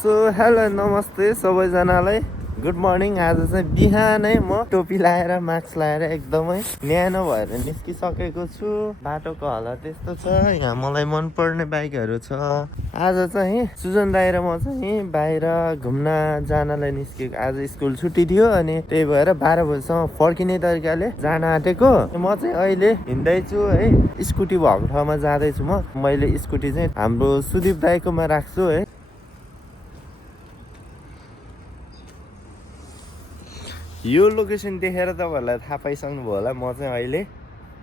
So hello नमस्ते सबैजनालाई good morning. आज चाहिँ बिहानै म टोपी लाएर मास्क लाएर एकदमै न्यानो भएर निस्किसकेको छु। बाटोको हालत यस्तो छ, यहाँ मलाई मनपर्ने बाइकहरू छ। आज चाहिँ सुजन दाइ र म चाहिँ बाहिर घुम्न जानलाई निस्केको। आज स्कुल छुट्टी थियो अनि त्यही भएर 12 बजीसम्म फर्किने तरिकाले जान आँटेको। म चाहिँ अहिले हिँड्दैछु है, स्कुटी भएको ठाउँमा जाँदैछु। मैले स्कुटी चाहिँ हाम्रो सुदीप दाइकोमा राख्छु है। यो लोकेसन देखेर तपाईँहरूलाई थाहा पाइसक्नु भयो होला। म चाहिँ अहिले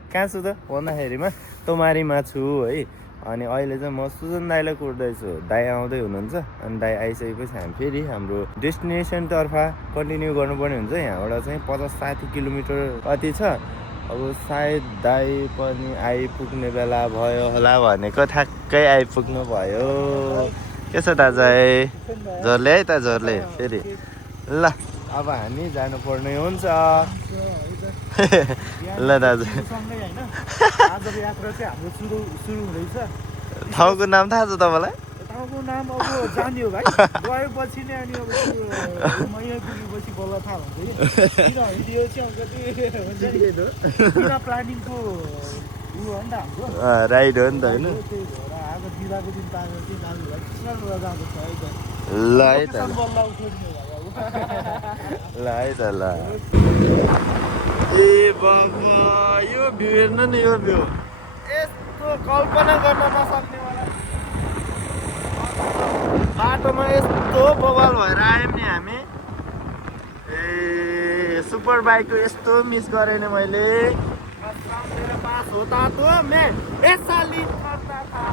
कहाँ छु त भन्दाखेरिमा तोमारीमा छु है। अनि अहिले चाहिँ म सुजन दाइलाई कुर्दैछु। दाइ आउँदै हुनुहुन्छ अनि दाइ आइसकेपछि हामी फेरि हाम्रो डेस्टिनेसनतर्फ कन्टिन्यू गर्नुपर्ने हुन्छ। यहाँबाट चाहिँ 50-60 किलोमिटर कति छ। अब सायद दाइ पनि आइपुग्ने बेला भयो होला भनेको ठ्याक्कै आइपुग्नु भयो। के छ दाजु? झोर्ले है त झोर्ले फेरि ल। अब हामी जानुपर्ने हुन्छ ल दाजु। ठाउँको नाम थाहा छ तपाईँलाई? ठाउँको नाम अब जान्यो भाइ, गएपछि नै अनि अब यहाँ पुगेपछि बल्ल थाहा हुन्छ कि भिडियो चाहिँ हुन्छ नि प्लानिङको उ हो नि त हाम्रो राइड हो नि त होइन। त्यही भएर आज बिदाको दिन तारेर चाहिँ दाजुभाइ कृष्णपुरा जाँदैछ है त। ल है त बल्ल उठ्ने भाइ अब ल है त ल। ए बाबा यो भ्यू हेर्नु नि, यो भ्यू यस्तो कल्पना गर्न नसक्ने मलाई। बाटोमा यस्तो बवाल भएर आयौँ नि हामी। ए सुपर बाइकको यस्तो मिस गरेँ नि मैले। मेरा पास होता तो मैं ऐसा लीड करता था।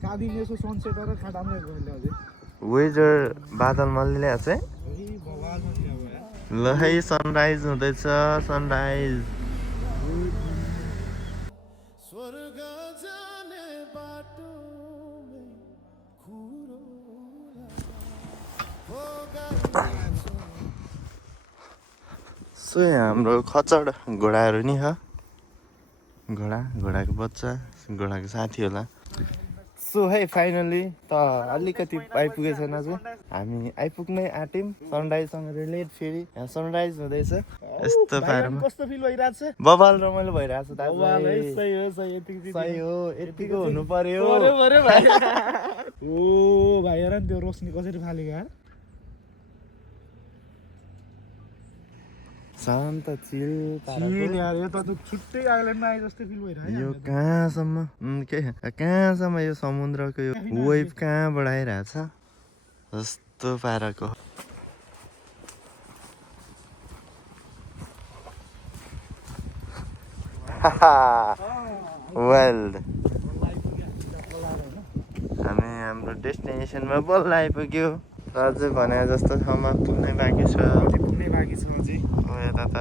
काबिन यसो सनसेट र खाटामै गइले अझै वेदर बादल मल्लिरहेको छ है। ल है सनराइज हुँदैछ, सनराइज। सो यहाँ हाम्रो खच्चड घोडाहरू नि छ। घोडाको बच्चा, घोडाको साथी होला। सो है फाइनली त अलिकति आइपुगेछ आज। हामी आइपुग्नै आँट्यौँ सनराइजसँग रिलेट। फेरि यहाँ सनराइज हुँदैछ यस्तो पारामा। कस्तो फिल भइरहेछ? बबाल रमाइलो भइरहेछ दाजु। सही हो यतिको हुनु पर्यो। भाइ ओ भाइ हेर नि त्यो रोशनी कसरी फालेको यार। शान्त चिल यार यो त छुट्टै आइल्यान्डमा आए जस्तै फिल भइरहेछ। यो कहाँसम्म कहाँसम्म यो समुद्रको यो वेभ कहाँबाट आइरहेछ जस्तो पाराको। वेल हामी हाम्रो डेस्टिनेसनमा बल्ल आइपुग्यो। अझै भने जस्तो ठाउँमा पुग्नै बाँकी छ। अझै यता त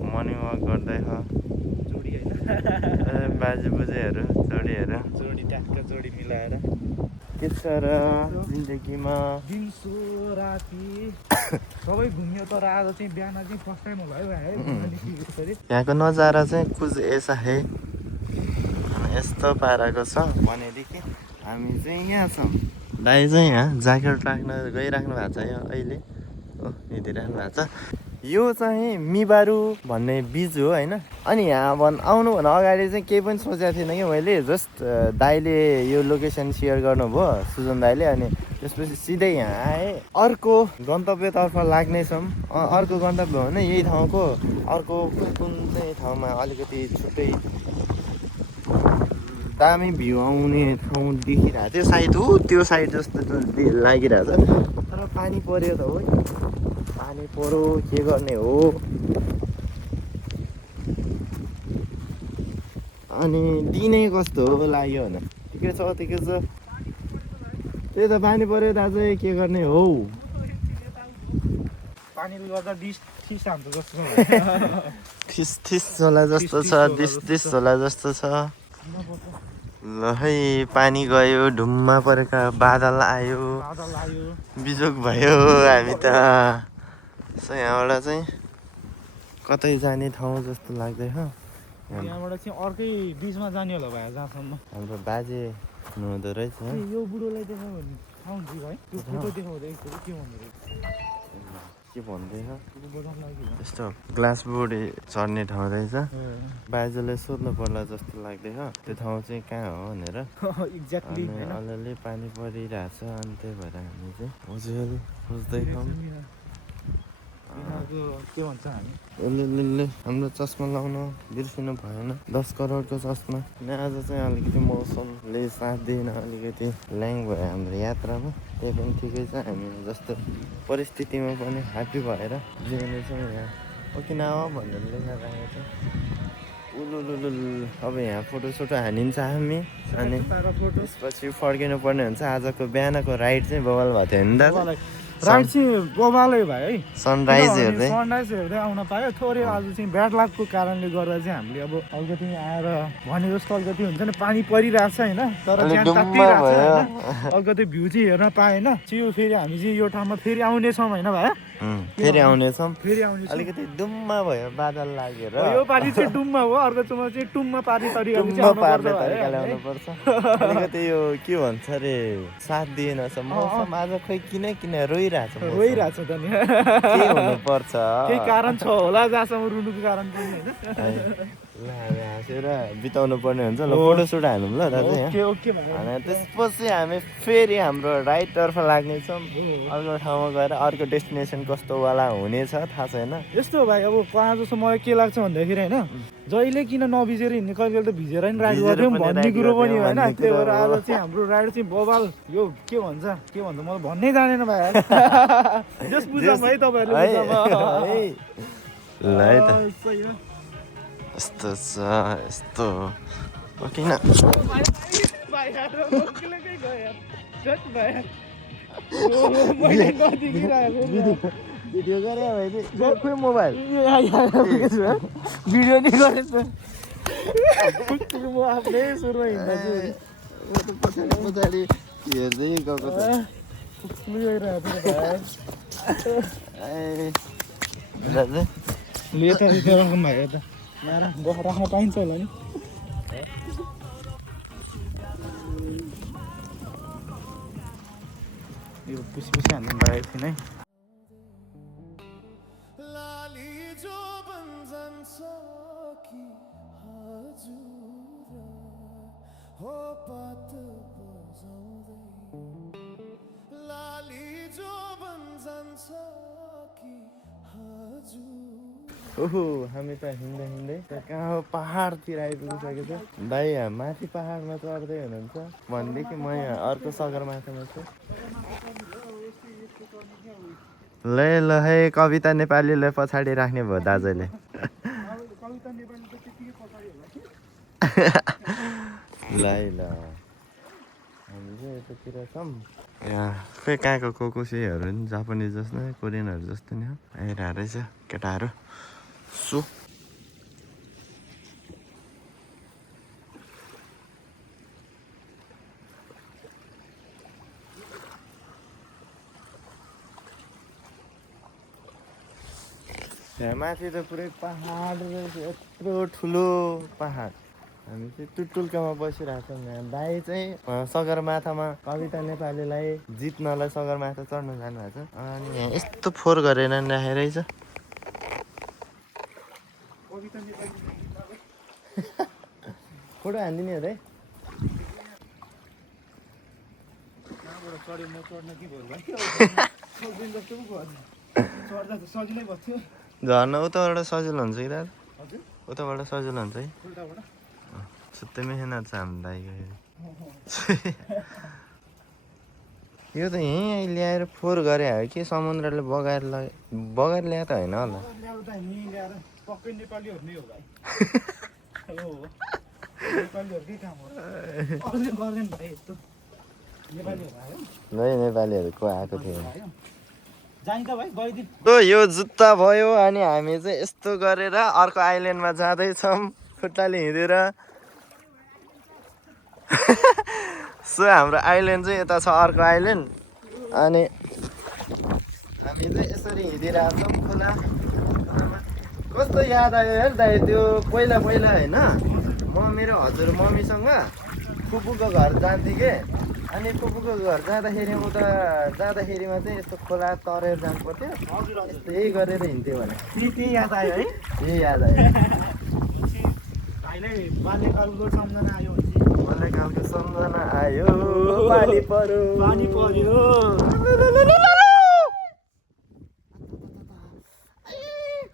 मर्निङ वाक गर्दै छ जोडी होइन बाजे बोजूहरू जोडी ट्याक्क जोडी मिलाएर के छ र जिन्दगीमा। दिउँसो राति सबै घुम्यो तर आज चाहिँ बिहान चाहिँ फर्स्ट टाइम होला है निस्किएको। यहाँको नजारा चाहिँ कुछ ऐसा है। यस्तो पाराको छ भनेदेखि हामी चाहिँ यहाँ छौँ। दाइ चाहिँ यहाँ ज्याकेट राख्न गइराख्नु भएको छ यहाँ अहिले। हिँडिराख्नु भएको छ। यो चाहिँ मिबारू भन्ने बिच हो होइन। अनि यहाँ आउनुभन्दा अगाडि चाहिँ केही पनि सोचेको थिएन कि मैले। जस्ट दाइले यो लोकेसन सेयर गर्नुभयो सुजन दाइले। अनि त्यसपछि सिधै यहाँ आएँ। अर्को गन्तव्यतर्फ लाग्नेछौँ। अर्को गन्तव्य हो भने यही ठाउँको अर्को कुन चाहिँ ठाउँमा अलिकति छुट्टै दामी भ्यू आउने ठाउँ देखिरहेको थियो। सायद हो त्यो साइड जस्तो लागिरहेछ तर पानी पर्यो त हो। पानी पऱ्यो के गर्ने हो। अनि दिनै कस्तो हो लाग्यो भने ठिकै छ त्यही त पानी पऱ्यो दाजु के गर्ने हो। पानीले गर्दा डिस हान्छ जस्तो थिस होला जस्तो छ, डिस होला जस्तो छ। ल है पानी गयो, ढुम्मा परेका बादल आयो, बिजोक भयो हामी त। सो यहाँबाट चाहिँ कतै जाने ठाउँ जस्तो लाग्दैन। यहाँबाट चाहिँ अर्कै बिचमा जाने होला भाइ जहाँसम्म हाम्रो बाजे हुनुहुँदो रहेछ यो बुढोलाई देखायो भने थाहा हुन्छ भाइ त्यो फोटो देखाउँदा एकचोटि के भन्नु रहेछ के भन्दैछ बजाउन लागि यस्तो ग्लास बोर्ड चढ्ने ठाउँ रहेछ बाजेलाई सोध्नु पर्ला जस्तो लाग्दैछ त्यो ठाउँ चाहिँ कहाँ हो भनेर एक्ज्याक्टली अनि अलिअलि पानी परिरहेछ अनि त्यही भएर हामी चाहिँ हजुर खोज्दैछौँ के भन्छ हामी उसले हाम्रो चस्मा लाउन बिर्सिनु भएन 10 करोडको चस्मा अनि आज चाहिँ अलिकति मौसमले साथ दिएन अलिकति ल्याङ भयो हाम्रो यात्रामा त्यही पनि ठिकै छ हामी जस्तो परिस्थितिमा पनि ह्याप्पी भएर जिउनेछौँ यहाँ ओकिनावा भनेर लेखाइरहेको छ उलुलुलुल अब यहाँ फोटोसोटो हानिन्छ हामी अनि त्यसपछि फर्किनु पर्ने हुन्छ आजको बिहानको राइड चाहिँ बवाल भएको थियो नि दादा राइड चाहिँ बबालै भयो है सनराइज हेर्दै सनराइज हेर्दै आउन पायो थोरै आज चाहिँ ब्याड लकको कारणले गर्दा चाहिँ हामीले अब अलिकति आएर भने जस्तो अलिकति हुन्छ नि पानी परिरहेको छ होइन तर ज्यान तातिरहेको छ होइन अलिकति भ्यू चाहिँ हेर्न पाएन चियो फेरि हामी चाहिँ यो ठाउँमा फेरि आउनेछौँ होइन भाइ फेरि आउनेछौँ फेरि आउने अलिकति डुम्मा भयो बादल लागेर यो पालि चाहिँ डुम्मा हो अर्को चुमा चाहिँ टुम्मा पार्ने तरिकाले तरिकाले आउनुपर्छ अलिकति यो के भन्छ अरे साथ दिएन मौसम आज खोइ किन रोइरहेछ त नि के हुनुपर्छ केही कारण छ होला जहाँसम्म रुनुको कारण पनि होइन ल हामी हाँसेर बिताउनु पर्ने हुन्छ ल फोटोसुट हालौँ ल दाजु अनि त्यसपछि हामी फेरि हाम्रो राइटतर्फ लाग्नेछौँ अर्को ठाउँमा गएर अर्को डेस्टिनेसन कस्तोवाला हुनेछ थाहा छैन यस्तो भाइ अब कहाँ जस्तो मलाई के लाग्छ भन्दाखेरि होइन जहिले किन नभिजेर हिँड्ने कहिले कहिले त भिजेर नि राइड गर्थ्यौँ भन्ने कुरो पनि होइन त्यही भएर आज चाहिँ हाम्रो राइड चाहिँ बबाल यो के भन्छ मलाई भन्नै जानेन भाइ जस बुझ्छ भाइ तपाईँहरूले ल है त यस्तो छ यस्तो किन भिडियो गरे खोइ मोबाइल भिडियो नि गरेछ म आफ्नै सुरुमा हिँड्दा पछाडि हेर्दै गएको दाजु भयो त राख्न पाइन्छ होला नि यो पुसी हाल्नु भएको थिएन है ओहो हामी त हिँड्दै कहाँ हो पहाडतिर आइपुगिसकेको छ दाइ माथि पहाडमा चढ्दै हुनुहुन्छ भनेदेखि म यहाँ अर्को सगरमाथामा छु ल है कविता नेपालीलाई पछाडि राख्ने भयो दाजुले ल हामी चाहिँ यतातिर छौँ यहाँ खोइ कहाँको कोकोसेहरू नि जापानिज जस्तो नै कोरियनहरू जस्तो नि हो आइरहेको रहेछ केटाहरू सो यहाँ माथि त पुरै पहाड रहेछ यत्रो ठुलो पहाड हामी चाहिँ टुटुल्कामा बसिरहेको छौँ यहाँ दाइ चाहिँ सगरमाथामा कविता नेपालीलाई जित्नलाई सगरमाथा चढ्न जानुभएको छ अनि यहाँ यस्तो फोहोर गरेर राखेको रहेछ फोटो हानिदिने हो है झर्न उताबाट सजिलो हुन्छ कि दादा उताबाट सजिलो हुन्छ है सुत्तै मेहनत छ हाम्रो दाइको यो त यहीँ ल्याएर फोहोर गरे हो कि समुद्रले बगाएर ल्याए त होइन होला पक्कै नेपालीहरू नै हो भाइ नेपालीहरूकै काम हो गर्दैन भाइ यस्तो नेपालीहरूको आएको थियो जान्छ भाइ गइदिन यो जुत्ता भयो अनि हामी चाहिँ यस्तो गरेर अर्को आइल्यान्डमा जाँदैछौँ खुट्टाले हिँडेर सो हाम्रो आइल्यान्ड चाहिँ यता छ अर्को आइल्यान्ड अनि हामी चाहिँ यसरी हिँडिरहेको छौँ खोला कस्तो याद आयो यार दाइ त्यो पहिला होइन म मेरो हजुर मम्मीसँग फुपूको घर जान्थेँ के अनि फुपूको घर जाँदाखेरिमा चाहिँ यस्तो खोला तरेर जानु पर्थ्यो त्यही गरेर हिँड्थ्यो भने त्यही याद आयो है त्यही याद आयो भाइलाई बाल्यकालको सम्झना आयो बाल्यकालको सम्झना आयो पानी पर्यो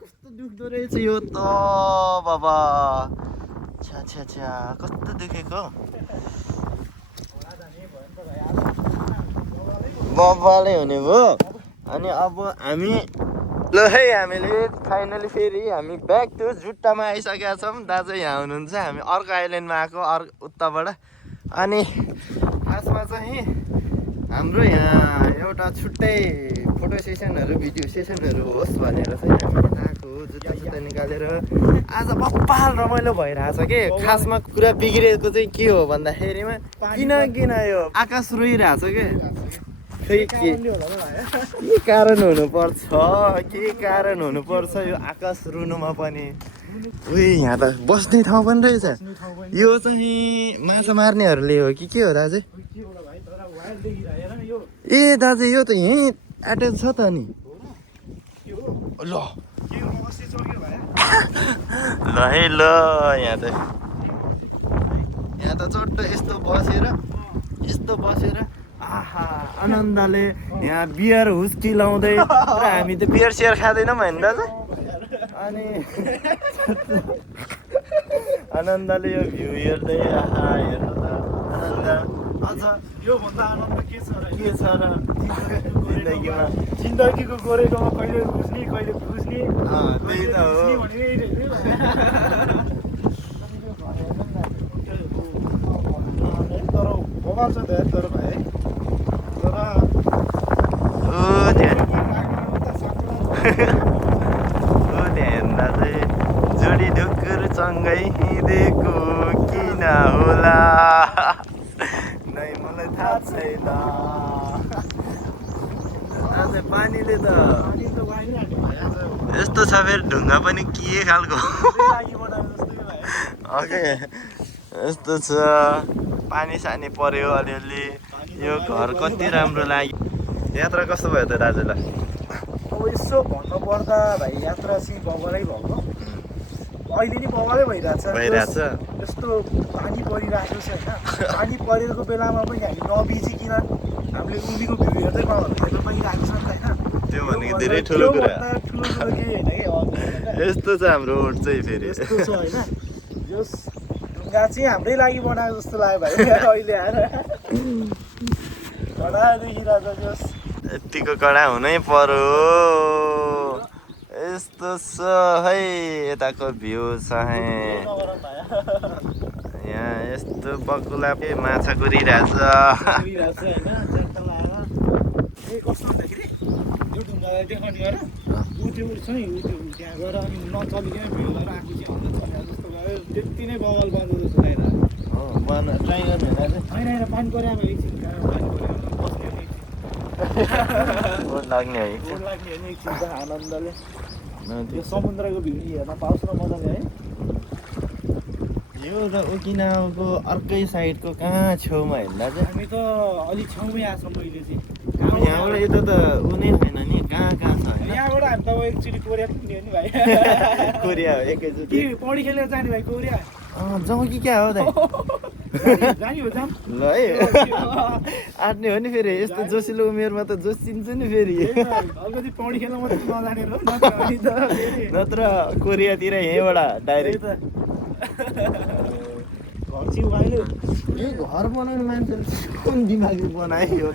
कस्तो दुख्दो रहेछ यो त बाबा छ्या कस्तो दुखेको बब्बाले हुने भयो अनि अब हामीले फाइनली फेरि हामी ब्याक टु जुट्टामा आइसकेका छौँ दाजु यहाँ हुनुहुन्छ हामी अर्को आइल्यान्डमा आएको उताबाट अनि खासमा चाहिँ हाम्रो यहाँ एउटा छुट्टै फोटो सेसनहरू भिडियो सेसनहरू होस् भनेर चाहिँ हामी आएको जुत्ता निकालेर आज बप्पाल रमाइलो भइरहेछ के खासमा कुरा बिग्रेको चाहिँ के हो भन्दाखेरिमा किन यो आकाश रोइरहेछ के के कारण हुनुपर्छ यो आकाश रुनुमा पनि उही यहाँ त बस्ने ठाउँ पनि रहेछ यो चाहिँ माछा मार्नेहरूले हो कि के हो दाजु ए दाजु यो त यहीँ एट्याच छ त नि ल है ल यहाँ त चट्ट यस्तो बसेर आहा आनन्दले यहाँ बियर हुस्की लाउँदै र हामी त बियर सेयर खाँदैनौँ होइन दाजु अनि आनन्दले यो भ्यू हेर्दै आहा हेर्नु त आनन्द अझ योभन्दा आनन्द के छ र जिन्दगीमा जिन्दगीको गोरेकोमा कहिले बुझ्ने कहिले बुझ्ने त्यही त हो तर बबाल छ तर भाइ त्यहाँ चाहिँ जोडी ढुकुरसँगै हिँडेको किन होला नै मलाई थाहा छैन आज पानीले त यस्तो छ फेरि ढुङ्गा पनि के खालको ओके यस्तो छ पानी सानी पर्यो अलिअलि यो घर कति राम्रो लाग्यो यात्रा कस्तो भयो त दाजुलाई अब यसो भन्नुपर्दा भाइ यात्रा चाहिँ बबालै भएको अहिले नि बबालै भइरहेछ यस्तो पानी परिरहेको छ होइन पानी परेको बेलामा पनि हामी नबिजिकन हामीले उनीको भ्यू हेर्दै हेर्न पाइरहेको छ नि त होइन त्यो भनेको धेरै ठुलो कुरा ठुलो केही होइन कि यस्तो छ हाम्रो ओठ चाहिँ फेरि यस्तो छ होइन यस ढुङ्गा चाहिँ हाम्रै लागि बनाएको जस्तो लाग्यो भाइ अहिले आएर कडा देखिरहेको जस यतिको कडा हुनै पर्यो यस्तो छ है यताको भ्यू छ यहाँ यस्तो बकुला माछा कुरिरहेछ कस्तो भन्दाखेरि यो ढुङ्गालाई देखाउने गरेर ऊ त्यो छ नि ऊ त्यो त्यहाँ गएर अनि नचलिकन भ्यू गरेर आएको चाहिँ अन्त चलेर जस्तो भयो त्यति नै बवाल बन्द जस्तो लागिरहेको ट्राई गर्नु होला होइन पानी पऱ्यो अब एकछिन पानी पऱ्यो बस्ने लाग्ने है लाग्ने होइन एकछिन त आनन्दले यो समुद्रको भ्यू हेर्न पाओस् न मजाले है यो त ओकिनावाको अर्कै साइडको कहाँ छेउमा हिँड्दा चाहिँ हामी त अलिक छेउमै आएको छौँ मैले चाहिँ यहाँबाट यता त ऊ नै छैन नि कहाँ छ होइन यहाँबाट हामी त एकचोटि कोरिया पुग्ने हो नि भाइ कोरिया हो एकैचोटि के पौडी खेलेर जाने भाइ कोरिया जाउँ कि क्या हो दाइ जाने हो जाम ल है आँट्ने हो नि फेरि यस्तो जोसिलो उमेरमा त जोसिन्छ नि फेरि अलिकति पौडी खेल्न मात्रै नजानेर नत्र कोरियातिर यहीँबाट डाइरेक्ट घर चाहिँ उहाँले यो घर बनाउने मान्छेले कुन दिमागले बनायो त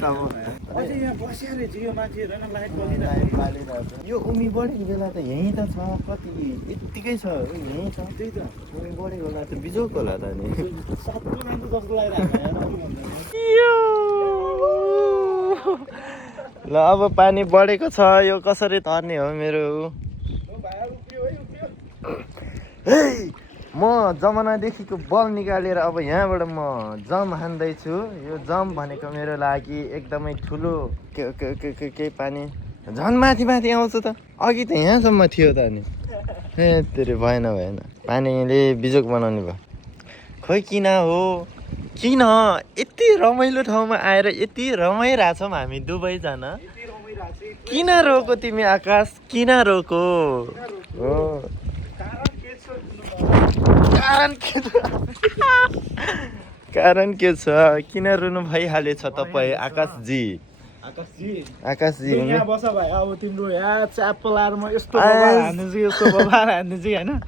अझै यहाँ बसिएर यो मान्छेहरू होइन लाइट बलिरहेको यो उमी बढेको बेला त यहीँ त छ कति यत्तिकै छ यहीँ छ त्यही त उमी बढेको बेला त बिजोक होला त नि सबै मान्छे जस्तो लागिरहेको ल अब पानी बढेको छ यो कसरी तर्ने हो मेरो म जमानादेखिको बल निकालेर अब यहाँबाट म जम हान्दैछु यो जम भनेको मेरो लागि एकदमै ठुलो केही पानी झन् माथि माथि आउँछ त अघि त यहाँसम्म थियो त अनि ए तेरो भएन पानीले बिजोक बनाउने भयो खोइ किन हो किन यति रमाइलो ठाउँमा आएर यति रमाइरहेछौँ हामी दुवैजना किन रोको तिमी आकाश किन रोको हो कारण के छ किन रुनु भइहालेछ तपाईँ आकाशजी आकाशजी यहाँ बस भाइ अब तिम्रो यहाँ च्याप्पल आएर म यस्तो बबाल हान्ने चाहिँ यस्तो बबाल हान्ने चाहिँ होइन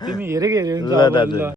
तिमी हेरेको हेऱ्यो ल दाजु